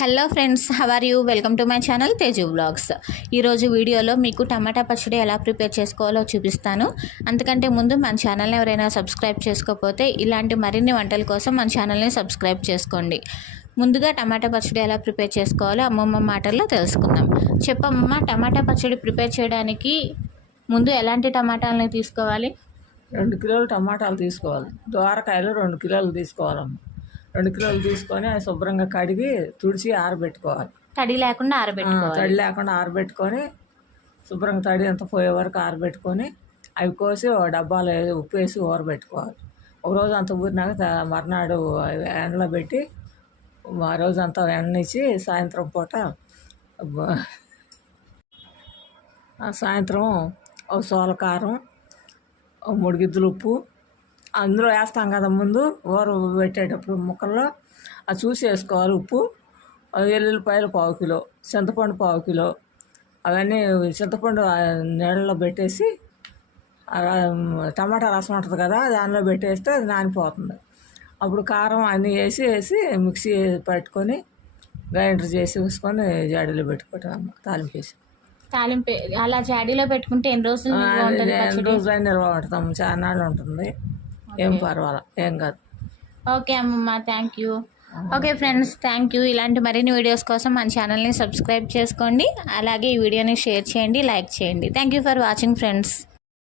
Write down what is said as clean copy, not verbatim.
Hello friends, how are you? Welcome to my channel Teju vlogs. ఈరోజు వీడియోలో మీకు టమాటా పచ్చడి ఎలా ప్రిపేర్ చేసుకోవాలో చూపిస్తాను. అంతకంటే ముందు మన ఛానల్ని ఎవరైనా సబ్స్క్రైబ్ చేసుకోకపోతే ఇలాంటి మరిన్ని వంటల కోసం మన ఛానల్ని సబ్స్క్రైబ్ చేసుకోండి. ముందుగా టమాటా పచ్చడి ఎలా ప్రిపేర్ చేసుకోవాలో అమ్మమ్మ మాటల్లో తెలుసుకుందాం. చెప్పమ్మమ్మ, టమాటా పచ్చడి ప్రిపేర్ చేయడానికి ముందు ఎలాంటి టమాటాలని తీసుకోవాలి? 2 కిలోలు టమాటాలు తీసుకోవాలి. దోరకాయలు 2 కిలోలు తీసుకోవాలమ్మ. 2 కిలోలు తీసుకొని అవి శుభ్రంగా కడిగి తుడిచి ఆరబెట్టుకోవాలి. తడి లేకుండా ఆరబెట్టుకోవాలి. తడి లేకుండా ఆరబెట్టుకొని శుభ్రంగా తడి అంతా పోయే వరకు ఆరబెట్టుకొని అవి కోసి డబ్బాలో ఉప్పు వేసి ఊరబెట్టుకోవాలి. ఒక రోజు అంత ఊరినాక మర్నాడు ఎండలో పెట్టి ఆ రోజు అంతా ఎండనిచ్చి సాయంత్రం పూట సాయంత్రం ఒక సోలకారం, 3 గిద్దలు ఉప్పు అందులో వేస్తాం కదా. ముందు ఊర పెట్టేటప్పుడు ముక్కల్లో అది చూసి వేసుకోవాలి. ఉప్పు, వెల్లుల్లిపాయలు 1/4 కిలో, చింతపండు 1/4 కిలో, అవన్నీ చింతపండు నీళ్ళలో పెట్టేసి టమాటా రసం ఉంటుంది కదా, దానిలో పెట్టేస్తే అది నానిపోతుంది. అప్పుడు కారం అన్నీ వేసి మిక్సీ పెట్టుకొని గ్రైండర్ చేసి వేసుకొని జాడీలో పెట్టుకుంటాం. తాలింపు అలా జాడీలో పెట్టుకుంటే ఎన్ని రోజులు నిల్వ ఉంటుంది, చాలా నాళ్ళు ఉంటుంది. ఏం పర్వాలేదు, ఏం కాదు. ఓకే అమ్మమ్మ, thank you. Okay friends, thank you. ఇలాంటి మరిన్ని వీడియోస్ కోసం మన ఛానల్ని సబ్స్క్రైబ్ చేసుకోండి. అలాగే ఈ వీడియోని షేర్ చేయండి, లైక్ చేయండి. Thank you for watching friends.